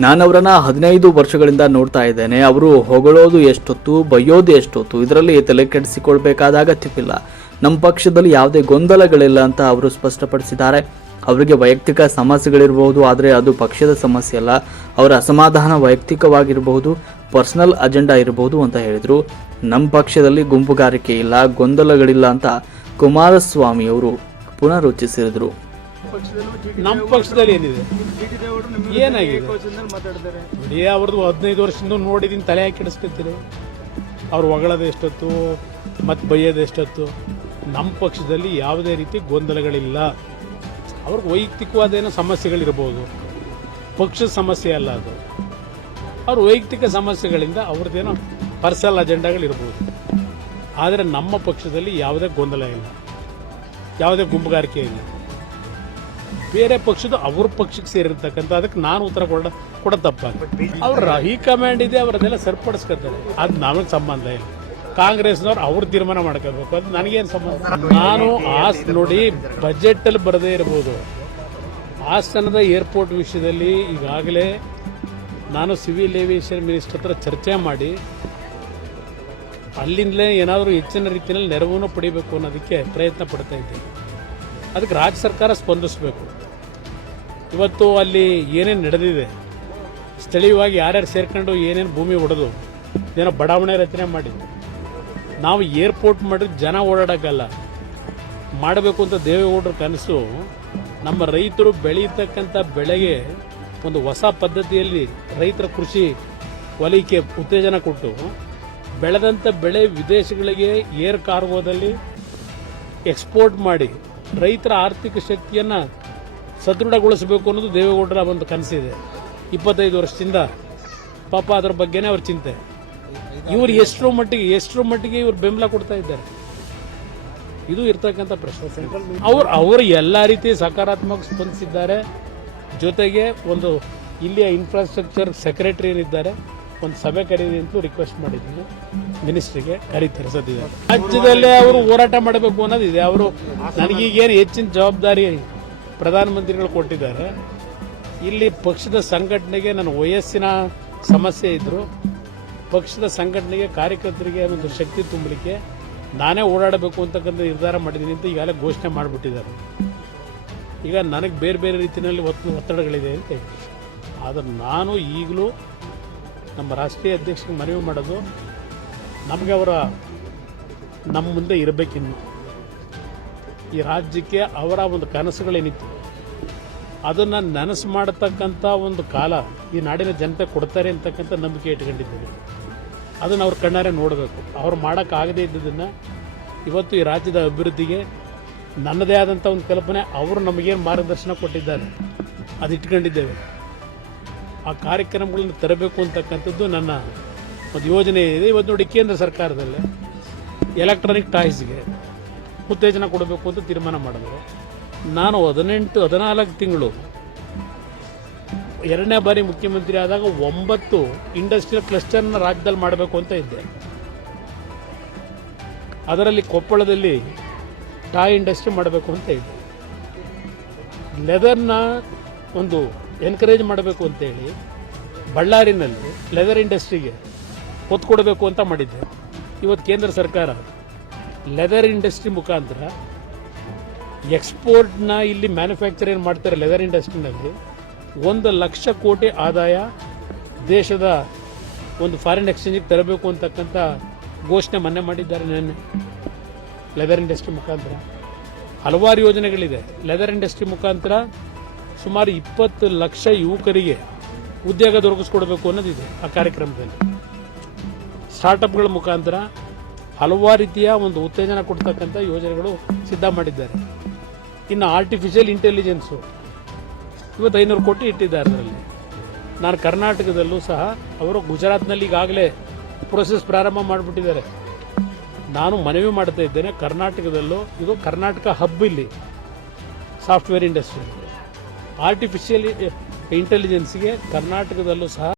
ನಾನು ಅವರನ್ನ ಹದಿನೈದು ವರ್ಷಗಳಿಂದ ನೋಡ್ತಾ ಇದ್ದೇನೆ. ಅವರು ಹೊಗಳೋದು ಎಷ್ಟೊತ್ತು, ಬೈಯೋದು ಎಷ್ಟೊತ್ತು, ಇದರಲ್ಲಿ ತಲೆ ಕೆಡಿಸಿಕೊಳ್ಬೇಕಾದ ಅಗತ್ಯವಿಲ್ಲ ನಮ್ಮ ಪಕ್ಷದಲ್ಲಿ ಯಾವುದೇ ಗೊಂದಲಗಳಿಲ್ಲ ಅಂತ ಅವರು ಸ್ಪಷ್ಟಪಡಿಸಿದ್ದಾರೆ. ಅವರಿಗೆ ವೈಯಕ್ತಿಕ ಸಮಸ್ಯೆಗಳಿರಬಹುದು, ಆದರೆ ಅದು ಪಕ್ಷದ ಸಮಸ್ಯೆ ಅಲ್ಲ. ಅವರ ಅಸಮಾಧಾನ ವೈಯಕ್ತಿಕವಾಗಿರಬಹುದು, ಪರ್ಸನಲ್ ಅಜೆಂಡಾ ಇರಬಹುದು ಅಂತ ಹೇಳಿದರು. ನಮ್ಮ ಪಕ್ಷದಲ್ಲಿ ಗುಂಪುಗಾರಿಕೆ ಇಲ್ಲ, ಗೊಂದಲಗಳಿಲ್ಲ ಅಂತ ಕುಮಾರಸ್ವಾಮಿ ಅವರು ಪುನರುಚ್ಚರಿಸಿದರು ನಮ್ಮ ಪಕ್ಷದಲ್ಲಿ ಏನಿದೆ? ಏನಾಗಿದೆ? ಇಡೀ ಅವ್ರದ್ದು ಹದಿನೈದು ವರ್ಷದಿಂದ ನೋಡಿದೀನಿ ತಲೆ ಹಾಕಿ ಕೆಡಿಸ್ಕೊತೀರಿ ಅವ್ರು ಒಗಳದ ಎಷ್ಟೊತ್ತು ಮತ್ತು ಬೈಯೋದು ಎಷ್ಟೊತ್ತು. ನಮ್ಮ ಪಕ್ಷದಲ್ಲಿ ಯಾವುದೇ ರೀತಿ ಗೊಂದಲಗಳಿಲ್ಲ. ಅವ್ರಿಗೆ ವೈಯಕ್ತಿಕವಾದ ಏನೋ ಸಮಸ್ಯೆಗಳಿರ್ಬೋದು. ಪಕ್ಷದ ಸಮಸ್ಯೆ ಅಲ್ಲ ಅದು. ಅವ್ರ ವೈಯಕ್ತಿಕ ಸಮಸ್ಯೆಗಳಿಂದ ಅವ್ರದ್ದೇನೋ ಪರ್ಸನಲ್ ಅಜೆಂಡಾಗಳಿರ್ಬೋದು. ಆದರೆ ನಮ್ಮ ಪಕ್ಷದಲ್ಲಿ ಯಾವುದೇ ಗೊಂದಲ ಇಲ್ಲ. ಯಾವುದೇ ಗುಂಪುಗಾರಿಕೆ ಇಲ್ಲ. ಬೇರೆ ಪಕ್ಷದ ಅವ್ರ ಪಕ್ಷಕ್ಕೆ ಸೇರಿರ್ತಕ್ಕಂಥ ಅದಕ್ಕೆ ನಾನು ಉತ್ತರ ಕೊಡ ಕೊಡ ತಪ್ಪ ಅವ್ರ ಹೈಕಮಾಂಡ್ ಇದೆ ಅವರದೆಲ್ಲ ಸರಿಪಡಿಸ್ಕೊತಾರೆ. ಅದು ನಮಗೆ ಸಂಬಂಧ ಇಲ್ಲ. ಕಾಂಗ್ರೆಸ್ನವ್ರು ಅವ್ರ ತೀರ್ಮಾನ ಮಾಡ್ಕೋಬೇಕು ಅದು ನನಗೇನು ಸಂಬಂಧ ನಾನು ಆಸ್ ನೋಡಿ ಬಜೆಟಲ್ಲಿ ಬರದೇ ಇರ್ಬೋದು. ಹಾಸನದ ಏರ್ಪೋರ್ಟ್ ವಿಷಯದಲ್ಲಿ ಈಗಾಗಲೇ ನಾನು ಸಿವಿಲ್ ಏವಿಯೇಷನ್ ಮಿನಿಸ್ಟರ್ ಹತ್ರ ಚರ್ಚೆ ಮಾಡಿ, ಅಲ್ಲಿಂದಲೇ ಏನಾದರೂ ಹೆಚ್ಚಿನ ರೀತಿಯಲ್ಲಿ ನೆರವನ್ನು ಪಡಿಬೇಕು ಅನ್ನೋದಕ್ಕೆ ಪ್ರಯತ್ನ ಪಡ್ತಾ ಇದ್ದೇನೆ. ಅದಕ್ಕೆ ರಾಜ್ಯ ಸರ್ಕಾರ ಸ್ಪಂದಿಸಬೇಕು. ಇವತ್ತು ಅಲ್ಲಿ ಏನೇನು ನಡೆದಿದೆ, ಸ್ಥಳೀಯವಾಗಿ ಯಾರ್ಯಾರು ಸೇರ್ಕೊಂಡು ಏನೇನು ಭೂಮಿ ಹೊಡೆದು ಏನೋ ಬಡಾವಣೆ ರಚನೆ ಮಾಡಿ ನಾವು ಏರ್ಪೋರ್ಟ್ ಮಾಡಿದ್ರೆ ಜನ ಓಡಾಡೋಕ್ಕಲ್ಲ. ಮಾಡಬೇಕು ಅಂತ ದೇವೇಗೌಡರ ಕನಸು, ನಮ್ಮ ರೈತರು ಬೆಳೀತಕ್ಕಂಥ ಬೆಳೆಗೆ ಒಂದು ಹೊಸ ಪದ್ಧತಿಯಲ್ಲಿ ರೈತರ ಕೃಷಿ ವಲಯಕ್ಕೆ ಉತ್ತೇಜನ ಕೊಟ್ಟು, ಬೆಳೆದಂಥ ಬೆಳೆ ವಿದೇಶಗಳಿಗೆ ಏರ್ ಕಾರ್ಗೋದಲ್ಲಿ ಎಕ್ಸ್ಪೋರ್ಟ್ ಮಾಡಿ ರೈತರ ಆರ್ಥಿಕ ಶಕ್ತಿಯನ್ನು ಸದೃಢಗೊಳಿಸಬೇಕು ಅನ್ನೋದು ದೇವೇಗೌಡರ ಒಂದು ಕನಸಿದೆ. ಇಪ್ಪತ್ತೈದು ವರ್ಷದಿಂದ ಪಾಪ ಅದರ ಬಗ್ಗೆನೇ ಅವ್ರ ಚಿಂತೆ. ಇವರು ಎಷ್ಟರ ಮಟ್ಟಿಗೆ ಎಷ್ಟರ ಮಟ್ಟಿಗೆ ಇವರು ಬೆಂಬಲ ಕೊಡ್ತಾ ಇದ್ದಾರೆ. ಇದು ಇರ್ತಕ್ಕಂಥ ಪ್ರಶ್ನೆ. ಅವ್ರು, ಅವರು ಎಲ್ಲ ರೀತಿ ಸಕಾರಾತ್ಮಕ ಸ್ಪಂದಿಸಿದ್ದಾರೆ. ಜೊತೆಗೆ ಒಂದು ಇಲ್ಲಿಯ ಇನ್ಫ್ರಾಸ್ಟ್ರಕ್ಚರ್ ಸೆಕ್ರೆಟರಿ ಏನಿದ್ದಾರೆ, ಒಂದು ಸಭೆ ಕರೀರಿ ಅಂತಲೂ ರಿಕ್ವೆಸ್ಟ್ ಮಾಡಿದ್ದೀನಿ. ಮಿನಿಸ್ಟ್ರಿಗೆ ಕರೀತಾರೆ ಸದ್ಯ ರಾಜ್ಯದಲ್ಲೇ ಅವರು ಹೋರಾಟ ಮಾಡಬೇಕು ಅನ್ನೋದಿದೆ. ಅವರು ನನಗೀಗೇನು ಹೆಚ್ಚಿನ ಜವಾಬ್ದಾರಿ ಪ್ರಧಾನಮಂತ್ರಿಗಳು ಕೊಟ್ಟಿದ್ದಾರೆ. ಇಲ್ಲಿ ಪಕ್ಷದ ಸಂಘಟನೆಗೆ ನನ್ನ ವಯಸ್ಸಿನ ಸಮಸ್ಯೆ ಇದ್ದರು ಪಕ್ಷದ ಸಂಘಟನೆಗೆ ಕಾರ್ಯಕರ್ತರಿಗೆ ಒಂದು ಶಕ್ತಿ ತುಂಬಲಿಕ್ಕೆ ನಾನೇ ಓಡಾಡಬೇಕು ಅಂತಕ್ಕಂಥ ನಿರ್ಧಾರ ಮಾಡಿದ್ದೀನಿ ಅಂತ ಈಗಾಗಲೇ ಘೋಷಣೆ ಮಾಡಿಬಿಟ್ಟಿದ್ದಾರೆ. ಈಗ ನನಗೆ ಬೇರೆ ಬೇರೆ ರೀತಿಯಲ್ಲಿ ಒತ್ತು ಒತ್ತಡಗಳಿದೆ ಅಂತ ಆದರೆ ನಾನು ಈಗಲೂ ನಮ್ಮ ರಾಷ್ಟ್ರೀಯ ಅಧ್ಯಕ್ಷರಿಗೆ ಮನವಿ ಮಾಡೋದು ನಮಗೆ ಅವರ ನಮ್ಮ ಮುಂದೆ ಇರಬೇಕಿನ್ನು. ಈ ರಾಜ್ಯಕ್ಕೆ ಅವರ ಒಂದು ಕನಸುಗಳೇನಿತ್ತು. ಅದನ್ನು ನನಸು ಮಾಡತಕ್ಕಂಥ ಒಂದು ಕಾಲ ಈ ನಾಡಿನ ಜನತೆ ಕೊಡ್ತಾರೆ ಅಂತಕ್ಕಂಥ ನಂಬಿಕೆ ಇಟ್ಕೊಂಡಿದ್ದೇವೆ. ಅದನ್ನು ಅವ್ರ ಕಣ್ಣಾರೆ ನೋಡಬೇಕು. ಅವ್ರು ಮಾಡೋಕ್ಕಾಗದೇ ಇದ್ದದನ್ನು ಇವತ್ತು ಈ ರಾಜ್ಯದ ಅಭಿವೃದ್ಧಿಗೆ ನನ್ನದೇ ಆದಂಥ ಒಂದು ಕಲ್ಪನೆ ಅವರು ನಮಗೇನು ಮಾರ್ಗದರ್ಶನ ಕೊಟ್ಟಿದ್ದಾರೆ. ಅದು ಇಟ್ಕೊಂಡಿದ್ದೇವೆ. ಆ ಕಾರ್ಯಕ್ರಮಗಳನ್ನು ತರಬೇಕು ಅಂತಕ್ಕಂಥದ್ದು ನನ್ನ ಒಂದು ಯೋಜನೆ ಇದೆ. ಇವತ್ತು ನೋಡಿ ಕೇಂದ್ರ ಸರ್ಕಾರದಲ್ಲಿ ಎಲೆಕ್ಟ್ರಾನಿಕ್ ಟಾಯ್ಸ್ಗೆ ಉತ್ತೇಜನ ಕೊಡಬೇಕು ಅಂತ ತೀರ್ಮಾನ ಮಾಡಿದ್ರು. ನಾನು ಹದಿನೆಂಟು, ಹದಿನಾಲ್ಕು ತಿಂಗಳು ಎರಡನೇ ಬಾರಿ ಮುಖ್ಯಮಂತ್ರಿ ಆದಾಗ ಒಂಬತ್ತು ಇಂಡಸ್ಟ್ರಿಯಲ್ ಕ್ಲಸ್ಟರ್ನ ರಾಜ್ಯದಲ್ಲಿ ಮಾಡಬೇಕು ಅಂತ ಇದ್ದೆ. ಅದರಲ್ಲಿ ಕೊಪ್ಪಳದಲ್ಲಿ ಟಾಯ್ ಇಂಡಸ್ಟ್ರಿ ಮಾಡಬೇಕು ಅಂತ ಇದ್ದೆ. ಲೆದರ್ನ ಒಂದು ಎನ್ಕರೇಜ್ ಮಾಡಬೇಕು ಅಂತೇಳಿ ಬಳ್ಳಾರಿನಲ್ಲಿ ಲೆದರ್ ಇಂಡಸ್ಟ್ರಿಗೆ ಒತ್ತು ಕೊಡಬೇಕು ಅಂತ ಮಾಡಿದ್ದೆ. ಇವತ್ತು ಕೇಂದ್ರ ಸರ್ಕಾರ ಲೆದರ್ ಇಂಡಸ್ಟ್ರಿ ಮುಖಾಂತರ ಎಕ್ಸ್ಪೋರ್ಟ್ನ ಇಲ್ಲಿ ಮ್ಯಾನುಫ್ಯಾಕ್ಚರ್ ಏನು ಮಾಡ್ತಾರೆ ಲೆದರ್ ಇಂಡಸ್ಟ್ರಿನಲ್ಲಿ ಒಂದು ಲಕ್ಷ ಕೋಟಿ ಆದಾಯ ದೇಶದ ಒಂದು ಫಾರಿನ್ ಎಕ್ಸ್ಚೇಂಜಿಗೆ ತರಬೇಕು ಅಂತಕ್ಕಂಥ ಘೋಷಣೆ ಮೊನ್ನೆ ಮಾಡಿದ್ದಾರೆ ನೆನ್ನೆ. ಲೆದರ್ ಇಂಡಸ್ಟ್ರಿ ಮುಖಾಂತರ ಹಲವಾರು ಯೋಜನೆಗಳಿದೆ. ಲೆದರ್ ಇಂಡಸ್ಟ್ರಿ ಮುಖಾಂತರ ಸುಮಾರು ಇಪ್ಪತ್ತು ಲಕ್ಷ ಯುವಕರಿಗೆ ಉದ್ಯೋಗ ದೊರಕಿಸ್ಕೊಡ್ಬೇಕು ಅನ್ನೋದಿದೆ ಆ ಕಾರ್ಯಕ್ರಮದಲ್ಲಿ. ಸ್ಟಾರ್ಟಪ್ಗಳ ಮುಖಾಂತರ ಹಲವಾರು ರೀತಿಯ ಒಂದು ಉತ್ತೇಜನ ಕೊಡ್ತಕ್ಕಂಥ ಯೋಜನೆಗಳು ಸಿದ್ಧ ಮಾಡಿದ್ದಾರೆ. ಇನ್ನು ಆರ್ಟಿಫಿಷಿಯಲ್ ಇಂಟೆಲಿಜೆನ್ಸು ಇವತ್ತು ಐನೂರು ಕೋಟಿ ಇಟ್ಟಿದ್ದಾರೆ ಅದರಲ್ಲಿ. ನಾನು ಕರ್ನಾಟಕದಲ್ಲೂ ಸಹ ಅವರು ಗುಜರಾತ್ನಲ್ಲಿ ಈಗಾಗಲೇ ಪ್ರೊಸೆಸ್ ಪ್ರಾರಂಭ ಮಾಡಿಬಿಟ್ಟಿದ್ದಾರೆ. ನಾನು ಮನವಿ ಮಾಡ್ತಾ ಇದ್ದೇನೆ, ಕರ್ನಾಟಕದಲ್ಲೂ ಇದು ಕರ್ನಾಟಕ ಹಬ್ ಇಲ್ಲಿ ಸಾಫ್ಟ್ವೇರ್ ಇಂಡಸ್ಟ್ರಿ ಆರ್ಟಿಫಿಷಿಯಲ್ ಇಂಟೆಲಿಜೆನ್ಸ್ಗೆ ಕರ್ನಾಟಕದಲ್ಲೂ ಸಹ